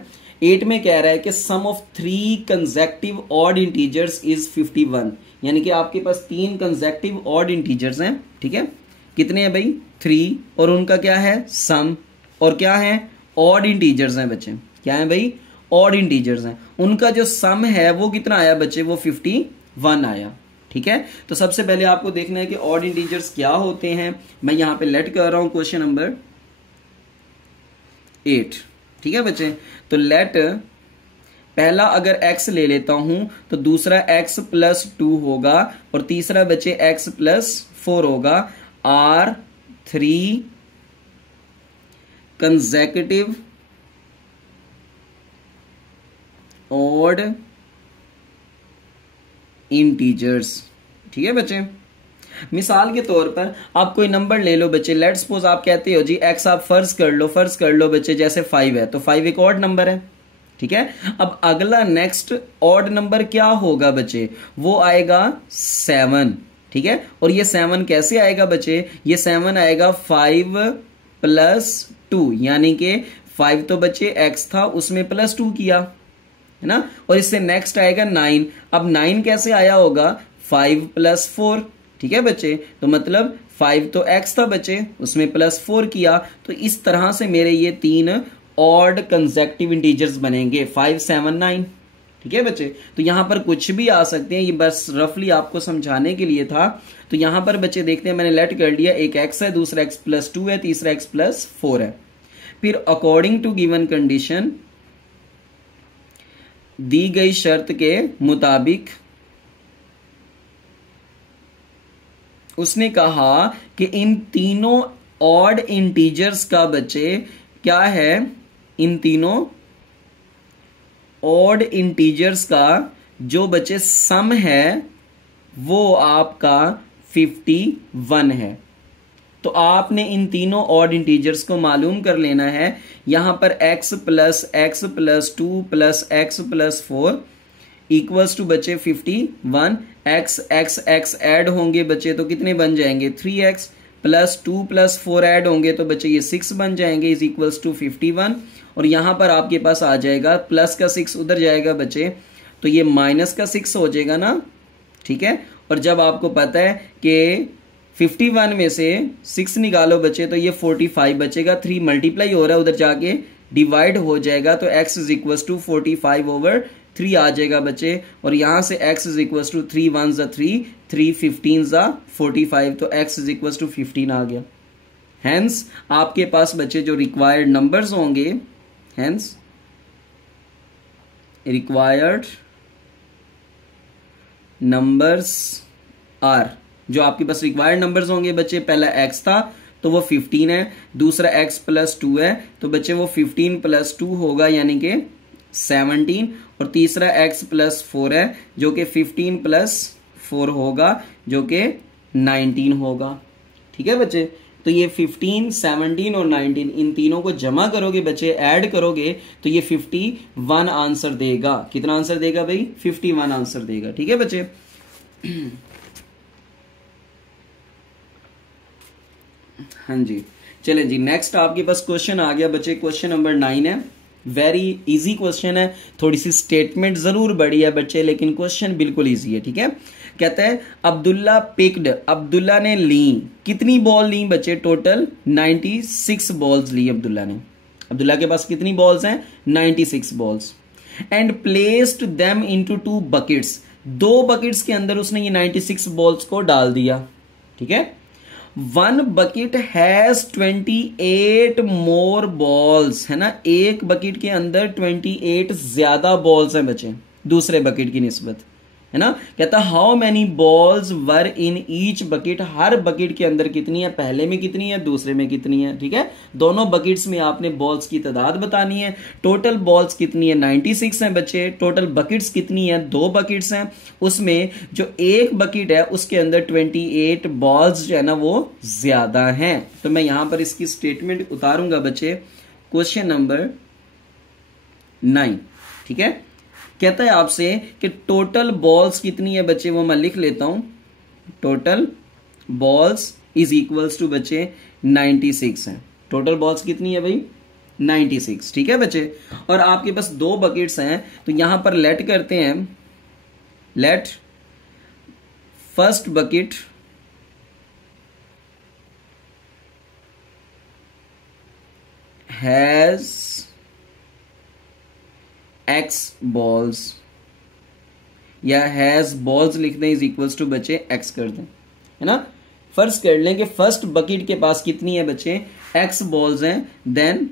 8 में कह रहा है कि sum of 3 consecutive odd integers is 51, यानी कि आपके पास 3 कंसेक्टिव ऑड इंटीजर्स हैं। ठीक है, कितने हैं भाई 3, और उनका क्या है सम, और क्या है ऑड इंटीजर्स हैं बच्चे। क्या है भाई, ऑड इंटीजर्स हैं। उनका जो सम है वो कितना आया बच्चे, वो 51 आया। ठीक है, तो सबसे पहले आपको देखना है कि ऑड इंटीजर्स क्या होते हैं। मैं यहां पे लेट कर रहा हूं क्वेश्चन नंबर 8। ठीक है बच्चे, तो लेट पहला अगर x ले लेता हूं तो दूसरा x+2 होगा और तीसरा बच्चे x+4 होगा। Are 3 consecutive odd integers. ठीक है बच्चे, मिसाल के तौर पर आप कोई नंबर ले लो बच्चे। लेट्स सपोज आप कहते हो जी x आप फर्ज कर लो बच्चे जैसे 5 है, तो 5 एक ऑड नंबर है। ठीक है, अब अगला नेक्स्ट ऑड नंबर क्या होगा बच्चे, वो आएगा 7। ठीक है। और ये 7 कैसे आएगा बच्चे, ये 7 आएगा 5 + 2, यानी कि 5 तो बच्चे x था उसमें +2 किया, है ना। और इससे नेक्स्ट आएगा 9। अब 9 कैसे आया होगा, 5 + 4, ठीक है बच्चे। तो मतलब 5 तो x था बच्चे, उसमें +4 किया। तो इस तरह से मेरे ये 3 ऑड कंसेक्टिव इंटीजर्स बनेंगे, 5, 7, 9, ठीक है बच्चे। तो यहां पर कुछ भी आ सकते हैं, ये बस रफली आपको समझाने के लिए था। तो यहां पर बच्चे देखते हैं, मैंने लेट कर लिया, एक x है, दूसरा x + 2 है, तीसरा x + 4 है। फिर अकॉर्डिंग टू गिवन कंडीशन, दी गई शर्त के मुताबिक उसने कहा कि इन तीनों ऑड इंटीजर्स का बच्चे क्या है, इन तीनों ऑड इंटीजर्स का जो बच्चे सम है वो आपका 51 है। तो आपने इन तीनों ऑड इंटीजर्स को मालूम कर लेना है। यहां पर x + 2 + x + 4 इक्वल्स टू बच्चे 51। x ऐड होंगे बच्चे तो कितने बन जाएंगे, 3x + 2 + 4 ऐड होंगे तो बच्चे ये 6 बन जाएंगे, इज इक्वल्स टू 51। और यहां पर आपके पास आ जाएगा प्लस का 6 उधर जाएगा बच्चे, तो ये माइनस का 6 हो जाएगा ना, ठीक है। और जब आपको पता है कि 51 में से 6 निकालो बच्चे तो ये 45 बचेगा, 3 मल्टीप्लाई हो रहा है उधर जाके डिवाइड हो जाएगा, तो x इज इक्वल टू 45/3 आ जाएगा बच्चे। और यहां से x इज इक्वल टू 3 1 ज़ा 3, 3 15 ज़ा 45, तो x इज इक्वल टू 15 आ गया। हेंस आपके पास बच्चे जो रिक्वायर्ड नंबर्स होंगे, हेंस रिक्वायर्ड नंबर्स आर, जो आपके पास रिक्वायर्ड नंबर्स होंगे बच्चे, पहला x था तो वो 15 है, दूसरा x + 2 है तो बच्चे वो 15 + 2 होगा यानी कि 17, और तीसरा x + 4 है जो कि 15 + 4 होगा जो कि 19 होगा, ठीक है बच्चे। तो ये 15, 17 और 19 इन तीनों को जमा करोगे बच्चे, ऐड करोगे तो ये 51 आंसर देगा। कितना आंसर देगा भाई, 51 आंसर देगा, ठीक है बच्चे। हाँ जी, चलें जी, नेक्स्ट आपके पास क्वेश्चन आ गया बच्चे, क्वेश्चन नंबर 9 है। वेरी इजी क्वेश्चन है, थोड़ी सी स्टेटमेंट जरूर बड़ी है बच्चे लेकिन क्वेश्चन बिल्कुल इजी है, ठीक है। कहता है अब्दुल्ला पिक्ड, अब्दुल्ला ने ली, कितनी बॉल ली बच्चे, टोटल 96 बॉल्स ली अब्दुल्ला ने। अब्दुल्ला के पास कितनी बॉल्स हैं, 96 balls. And placed them into 2 buckets, 2 buckets के अंदर उसने ये 96 बॉल्स को डाल दिया, ठीक है। 1 बकेट हैज 28 मोर बॉल्स, है ना, एक बकेट के अंदर 28 ज्यादा बॉल्स हैं बच्चे दूसरे बकेट की निस्बत, है ना। कहता how many balls were in each bucket, her bucket के अंदर कितनी है, पहले में कितनी है, दूसरे में कितनी है, ठीक है। दोनों बकेट्स में आपने बॉल्स की तादाद बतानी है। टोटल बॉल्स कितनी है, 96 हैं बच्चे। टोटल बकेट्स कितनी है, 2 बकेट्स हैं, उसमें जो एक बकेट है उसके अंदर 28 बॉल्स जो है ना वो ज्यादा हैं। तो मैं यहां पर इसकी स्टेटमेंट उतारूंगा बच्चे, क्वेश्चन नंबर 9, ठीक है। कहता है आपसे कि टोटल बॉल्स कितनी है बच्चे, वो मैं लिख लेता हूं, total balls is equals to बच्चे 96 है। टोटल बॉल्स कितनी है भाई, 96, ठीक है बच्चे। और आपके पास 2 बकेट्स हैं तो यहां पर लेट करते हैं, let first bucket has x balls, या हैज बॉल्स लिख दें इज इक्वल्स टू बच्चे x कर दें, है ना। फर्ज कर लें कि फर्स्ट बकेट के पास कितनी है बच्चे, x बॉल्स हैं। Then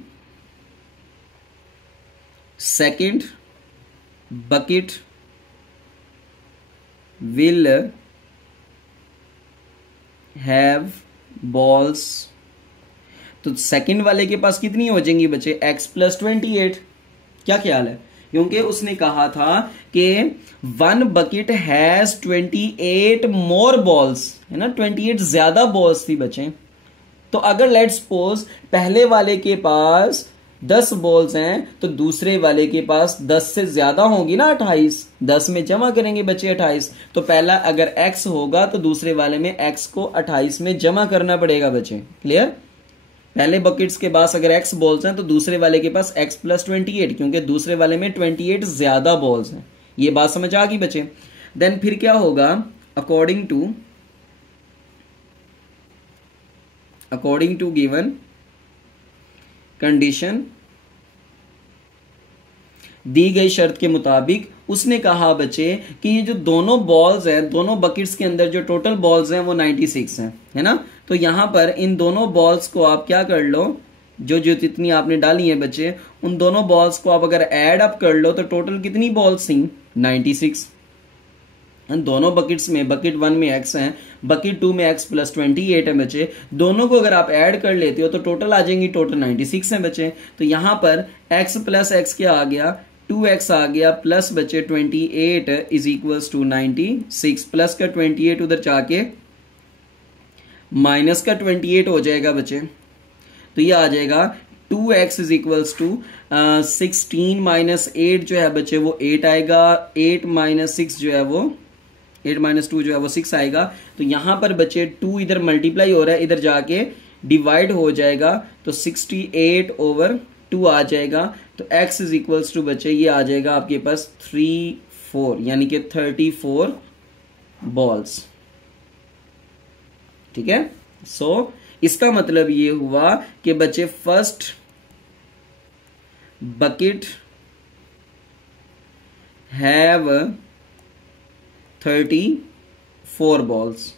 second bucket will have balls, तो सेकंड वाले के पास कितनी हो जाएंगी बच्चे, x + 28। क्या ख्याल है, क्योंकि उसने कहा था कि 1 बकेट हैज 28 मोर बॉल्स, है ना, 28 ज्यादा बॉल्स थी बच्चे। तो अगर लेट्स सपोज पहले वाले के पास 10 बॉल्स हैं तो दूसरे वाले के पास 10 से ज्यादा होंगी ना 28, 10 में जमा करेंगे बच्चे 28, तो पहला अगर x होगा तो दूसरे वाले में x को 28 में जमा करना पड़ेगा बच्चे। क्लियर? पहले बकेट्स के पास अगर x बॉल्स हैं तो दूसरे वाले के पास x प्लस 28, क्योंकि दूसरे वाले में 28 ज्यादा बॉल्स हैं। ये बात समझ आ गई बच्चे? देन फिर क्या होगा, अकॉर्डिंग टू गिवन कंडीशन, दी गई शर्त के मुताबिक उसने कहा बच्चे कि ये जो दोनों बॉल्स हैं, दोनों बकेट्स के अंदर जो टोटल बॉल्स हैं वो 96 हैं, है ना। तो यहां पर इन दोनों बॉल्स को आप क्या कर लो, जो जो जितनी आपने डाली है बच्चे, उन दोनों बॉल्स को आप अगर ऐड अप कर लो तो टोटल कितनी बॉल्स थी, 96। दोनों बकेट्स में, बकेट 1 में x है, बकेट 2 में x प्लस 28 है बच्चे, दोनों को अगर आप ऐड कर लेते हो तो टोटल आ जाएंगी, टोटल 96 है बच्चे। तो यहां पर x प्लस x क्या आ गया, 2x आ गया, प्लस बच्चे 28 इज इक्वल्स टू 96, प्लस का 28 उधर जाके माइनस का 28 हो जाएगा बच्चे, तो ये आ जाएगा 2x is equals to 16 minus 8 जो है बच्चे वो 8 आएगा, 8 माइनस 6 जो है वो 8 माइनस 2 जो है वो 6 आएगा। तो यहां पर बच्चे 2 इधर मल्टीप्लाई हो रहा है, इधर जाके डिवाइड हो जाएगा, तो 68 ओवर 2 आ जाएगा। तो x इज इक्वल्स टू बच्चे ये आ जाएगा आपके पास 4 यानी कि 34 बॉल्स। ठीक है, सो इसका मतलब ये हुआ कि बच्चे फर्स्ट बकेट हैव 34 बॉल्स।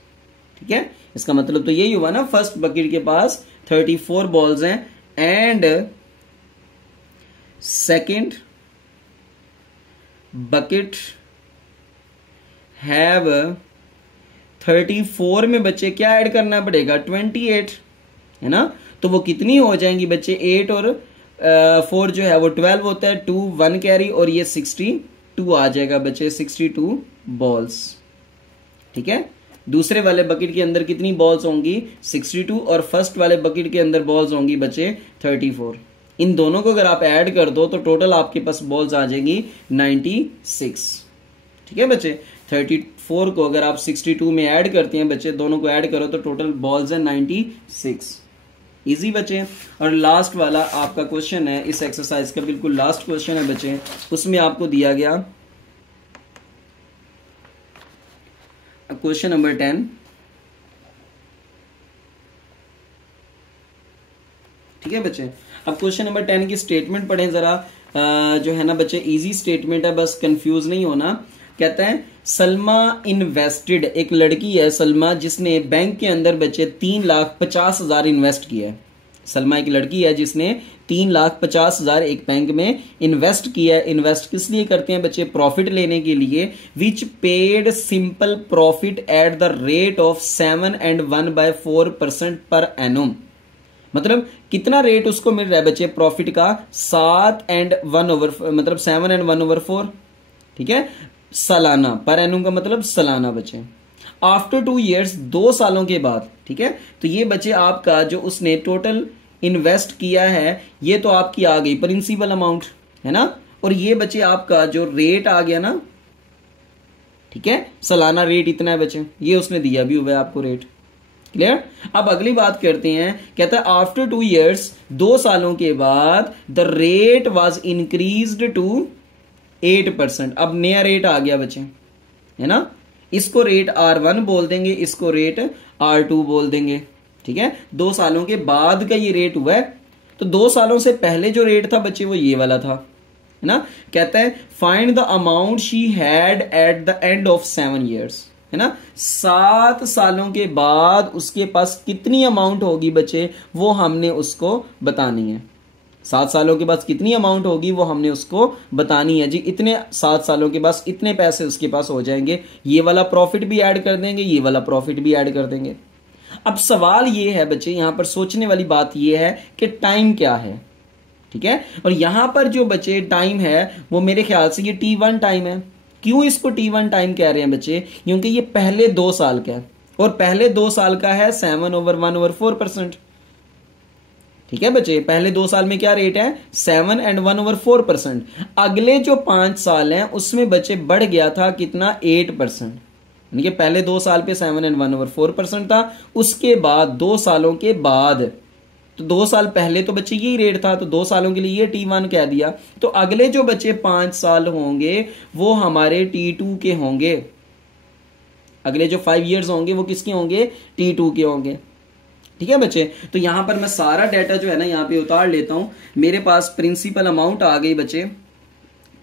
ठीक है, इसका मतलब तो यही हुआ ना, फर्स्ट बकेट के पास 34 बॉल्स हैं, एंड सेकंड बकेट हैव 34 में बच्चे क्या ऐड करना पड़ेगा, 28, है ना। तो वो कितनी हो जाएंगी बच्चे, 8 और 4 जो है वो 12 होता है, 2 1 कैरी, और ये 62 आ जाएगा बच्चे, 62 बॉल्स। ठीक है, दूसरे वाले बकेट के अंदर कितनी बॉल्स होंगी, 62, और फर्स्ट वाले बकेट के अंदर बॉल्स होंगी बच्चे 34। इन दोनों को अगर आप ऐड कर दो तो टोटल आपके पास बॉल्स आ जाएंगी 96। ठीक है बच्चे, 34 को अगर आप 62 में ऐड करते हैं बच्चे, दोनों को ऐड करो तो टोटल बॉल्स है 96। इजी बच्चे। और लास्ट वाला आपका क्वेश्चन है इस एक्सरसाइज का, बिल्कुल लास्ट क्वेश्चन है बच्चे, उसमें आपको दिया गया क्वेश्चन नंबर 10। ठीक है बच्चे, अब क्वेश्चन नंबर 10 की स्टेटमेंट पढ़ें जरा, जो है ना बच्चे इजी स्टेटमेंट है, बस कंफ्यूज नहीं होना। कहता है सलमा इन्वेस्टेड, एक लड़की है सलमा जिसने बैंक के अंदर बच्चे 3,50,000 इन्वेस्ट किया है। सलमा एक लड़की है जिसने 3,50,000 एक बैंक में इन्वेस्ट किया है। इन्वेस्ट किस लिए करते हैं बच्चे, प्रॉफिट लेने के लिए। Which paid simple profit at the rate of 7 and 1/4% पर एनुम। मतलब कितना रेट उसको मिल रहा है बच्चे प्रॉफिट का, 7 and 1/4, मतलब 7 and 1/4। ठीक है, सालाना, पर एनुम का मतलब सालाना बच्चे। आफ्टर 2 years, 2 सालों के बाद। ठीक है, तो ये बच्चे आपका जो उसने टोटल इन्वेस्ट किया है ये तो आपकी आ गई प्रिंसिपल अमाउंट, है ना। और ये बच्चे आपका जो रेट आ गया ना, ठीक है, सालाना रेट इतना है बच्चे, ये उसने दिया भी हुआ है आपको रेट। क्लियर। अब अगली बात करते हैं, कहता है आफ्टर 2 years, 2 सालों के बाद the rate was increased to 8%। अब नया रेट आ गया बच्चे, है ना। इसको रेट R1 बोल देंगे, इसको रेट R2 बोल देंगे। ठीक है, 2 सालों के बाद का ये रेट हुआ है। तो 2 सालों से पहले जो रेट था बच्चे वो ये वाला था, है ना। कहता है find the amount she had at the end of 7 years, है ना। 7 सालों के बाद उसके पास कितनी अमाउंट होगी बच्चे, वो हमने उसको बतानी है। 7 सालों के बाद कितनी अमाउंट होगी वो हमने उसको बतानी है जी। इतने 7 सालों के बाद इतने पैसे उसके पास हो जाएंगे। ये वाला प्रॉफिट भी ऐड कर देंगे, ये वाला प्रॉफिट भी ऐड कर देंगे। अब सवाल ये है बच्चे, यहां पर सोचने वाली बात ये है कि टाइम क्या है। ठीक है, और यहां पर जो बच्चे टाइम है वो मेरे ख्याल से ये T1 टाइम है। क्यों इसको T1 टाइम कह रहे हैं बच्चे, क्योंकि ये पहले 2 साल का है, और पहले 2 साल का है 7/1/4%। ठीक है बच्चे, पहले 2 साल में क्या रेट है 7 एंड 1/4%। अगले जो 5 साल हैं उसमें बच्चे बढ़ गया था कितना 8%, यानी कि पहले 2 साल पे 7 एंड 1/4% था, उसके बाद 2 सालों के बाद, तो 2 साल पहले तो बच्चे यही रेट था, तो 2 सालों के लिए ये T1 कह दिया। तो अगले जो बच्चे 5 साल होंगे वो हमारे T2 के होंगे, अगले जो 5 इयर्स होंगे वो किसके होंगे T2 के होंगे। ठीक है बच्चे, तो यहां पर मैं सारा डाटा जो है ना यहां पे उतार लेता हूं। मेरे पास प्रिंसिपल अमाउंट आ गई बच्चे,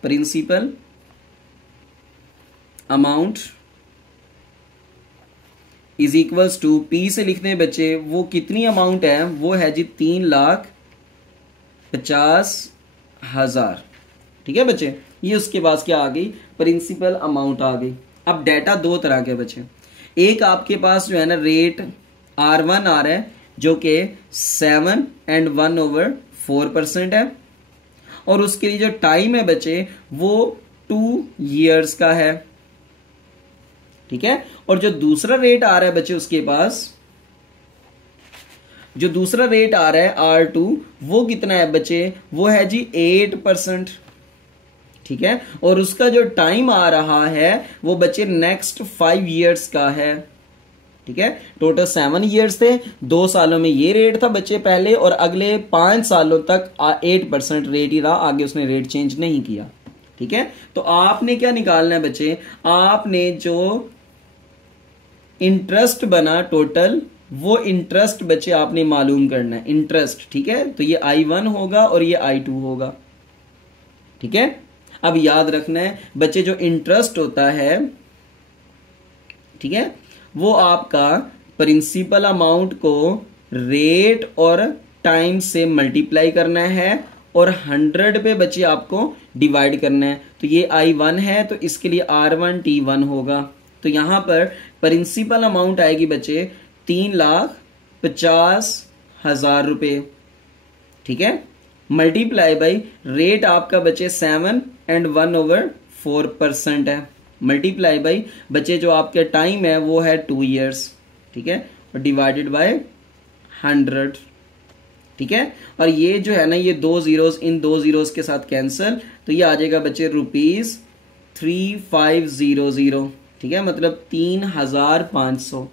principal amount is equals to P से लिखते हैं बच्चे, वो कितनी अमाउंट है, वो है जी 3,50,000। ठीक है बच्चे, ये उसके पास क्या आ गई प्रिंसिपल अमाउंट आ गई। अब डाटा दो तरह के बच्चे, एक आपके पास जो है ना रेट R1 आ रहा है जो कि 7 एंड 1/4% है, और उसके लिए जो टाइम है बच्चे वो 2 इयर्स का है। ठीक है, और जो दूसरा रेट आ रहा है बच्चे उसके पास, जो दूसरा रेट आ रहा है R2 वो कितना है बच्चे, वो है जी 8%। ठीक है, और उसका जो टाइम आ रहा है वो बच्चे नेक्स्ट 5 इयर्स का है। ठीक है, टोटल 7 इयर्स थे, 2 सालों में ये रेट था बच्चे पहले, और अगले 5 सालों तक 8% रेट ही रहा, आगे उसने रेट चेंज नहीं किया। ठीक है, तो आपने क्या निकालना है बच्चे, आपने जो इंटरेस्ट बना टोटल, वो इंटरेस्ट बच्चे आपने मालूम करना है, इंटरेस्ट। ठीक है, तो ये I1 होगा और ये I2 होगा। ठीक है, अब याद रखना है बच्चे जो इंटरेस्ट होता है, ठीक है, वो आपका प्रिंसिपल अमाउंट को रेट और टाइम से मल्टीप्लाई करना है और 100 पे बच्चे आपको डिवाइड करना है। तो ये I1 है तो इसके लिए R1 T1 होगा। तो यहां पर प्रिंसिपल अमाउंट आएगी बच्चे 3,50,000 रुपए। ठीक है, मल्टीप्लाई बाई रेट आपका बच्चे 7 एंड 1/4% है, मल्टीप्लाई बाई बच्चे जो आपके टाइम है वो है 2 इयर्स। ठीक है, और डिवाइडेड बाय 100। ठीक है, और ये जो है ना ये 2 जीरोस इन 2 जीरोस के साथ कैंसिल, तो ये आ जाएगा बच्चे ₹3500। ठीक है, मतलब 3,500।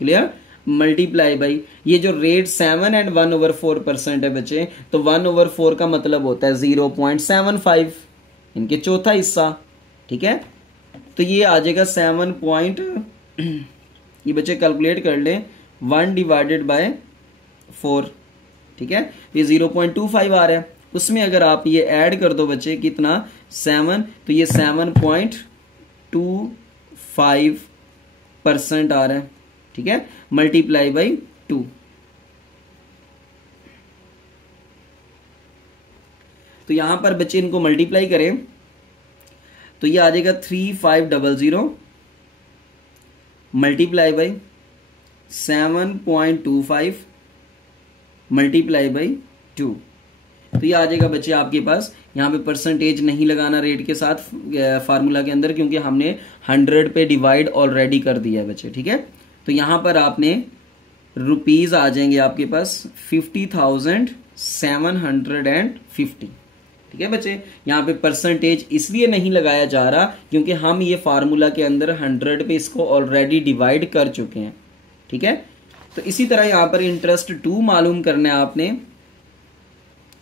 क्लियर, मल्टीप्लाई बाई ये जो रेट 7 एंड 1/4% है बच्चे, तो 1/4 का मतलब होता है 0.75, इनके चौथा हिस्सा। ठीक है, तो ये आ जाएगा 7 ये बच्चे कैलकुलेट कर लें 1/4। ठीक है, ये 0.25 आ रहा है, उसमें अगर आप ये ऐड कर दो बच्चे कितना 7, तो ये 7.25% आ रहा है। ठीक है, मल्टीप्लाई बाई 2। तो यहां पर बच्चे इनको मल्टीप्लाई करें तो ये आ जाएगा 3500 मल्टीप्लाई बाई 7.25 मल्टीप्लाई बाई 2। तो ये आ जाएगा बच्चे आपके पास, यहाँ पे परसेंटेज नहीं लगाना रेट के साथ फार्मूला के अंदर, क्योंकि हमने 100 पे डिवाइड ऑलरेडी कर दिया है बच्चे। ठीक है, तो यहां पर आपने रुपीज आ जाएंगे आपके पास 50,750। ठीक है बच्चे, यहाँ पे परसेंटेज इसलिए नहीं लगाया जा रहा क्योंकि हम ये फार्मूला के अंदर 100 पे इसको ऑलरेडी डिवाइड कर चुके हैं। ठीक है, तो इसी तरह यहाँ पर इंटरेस्ट 2 मालूम करना है आपने।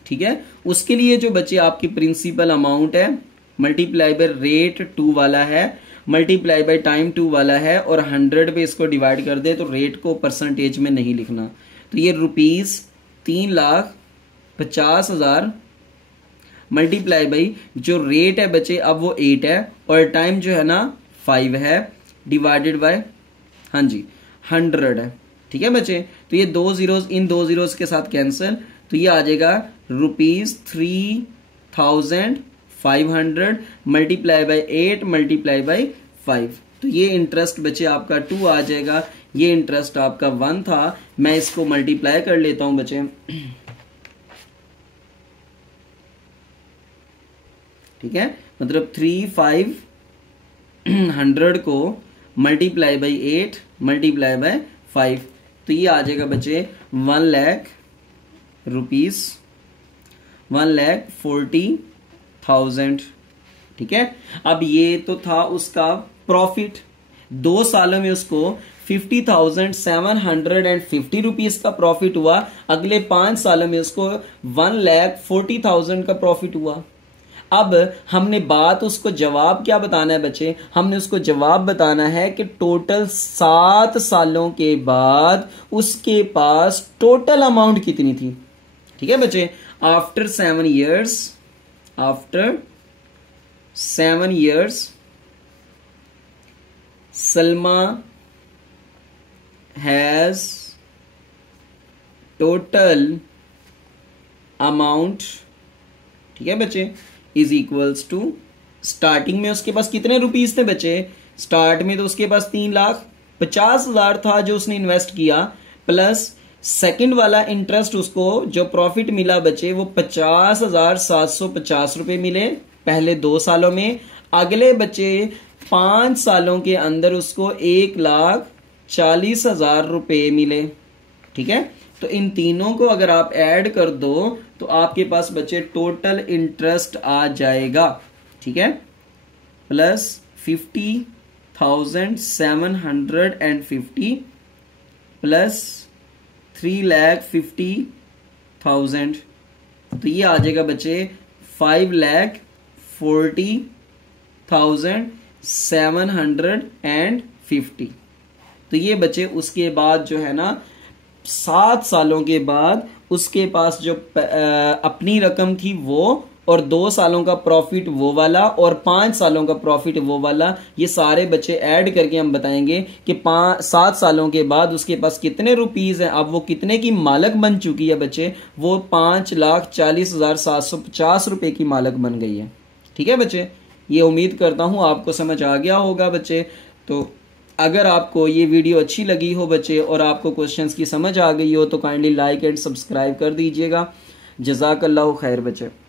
ठीक है, उसके लिए जो बच्चे आपकी प्रिंसिपल अमाउंट है मल्टीप्लाई बाय रेट 2 वाला है, मल्टीप्लाई बाय टाइम 2 वाला है, और 100 पे इसको डिवाइड कर दे, तो रेट को परसेंटेज में नहीं लिखना। तो ये ₹3,50,000 मल्टीप्लाई बाई जो रेट है बच्चे अब वो 8 है और टाइम जो है ना 5 है, डिवाइडेड बाय हाँ जी 100 है। ठीक है बच्चे, तो ये 2 जीरोस इन 2 जीरोस के साथ कैंसिल, तो ये आ जाएगा ₹3,500 मल्टीप्लाई बाय 8 मल्टीप्लाई बाय 5। तो ये इंटरेस्ट बच्चे आपका 2 आ जाएगा, ये इंटरेस्ट आपका 1 था। मैं इसको मल्टीप्लाई कर लेता हूं बच्चे। ठीक है, मतलब 3,500 को मल्टीप्लाई बाई 8 मल्टीप्लाई बाय 5, तो ये आ जाएगा बच्चे 1,00,000 रुपीज़ 1,40,000। ठीक है, अब ये तो था उसका प्रॉफिट। 2 सालों में उसको 50,750 रुपीज का प्रॉफिट हुआ। अगले 5 सालों में उसको 1,40,000 का प्रॉफिट हुआ। अब हमने बात उसको जवाब क्या बताना है बच्चे, हमने उसको जवाब बताना है कि टोटल 7 सालों के बाद उसके पास टोटल अमाउंट कितनी थी। ठीक है बच्चे, after 7 years Salma has total amount, ठीक है बच्चे, इज इक्वल्स टू, स्टार्टिंग में उसके पास कितने रुपीस थे बच्चे, स्टार्ट में तो उसके पास 3,50,000 था जो उसने इन्वेस्ट किया, प्लस सेकंड वाला इंटरेस्ट उसको जो प्रॉफिट मिला बच्चे वो 50,750 रुपए मिले पहले 2 सालों में। अगले बच्चे 5 सालों के अंदर उसको 1,40,000 रुपए मिले। ठीक है, तो इन तीनों को अगर आप ऐड कर दो तो आपके पास बच्चे टोटल इंटरेस्ट आ जाएगा। ठीक है, प्लस 50,750 प्लस 3,50,000, तो ये आ जाएगा बच्चे 5,40,750। तो ये बच्चे उसके बाद जो है ना 7 सालों के बाद उसके पास जो अपनी रकम थी वो, और 2 सालों का प्रॉफिट वो वाला, और 5 सालों का प्रॉफिट वो वाला, ये सारे बच्चे ऐड करके हम बताएंगे कि 7 सालों के बाद उसके पास कितने रुपीस हैं। अब वो कितने की मालक बन चुकी है बच्चे, वो 5,40,750 रुपए की मालक बन गई है। ठीक है बच्चे, ये उम्मीद करता हूं आपको समझ आ गया होगा बच्चे। तो अगर आपको ये वीडियो अच्छी लगी हो बच्चे और आपको क्वेश्चंस की समझ आ गई हो तो काइंडली लाइक एंड सब्सक्राइब कर दीजिएगा। जज़ाकल्लाहु खैर बच्चे।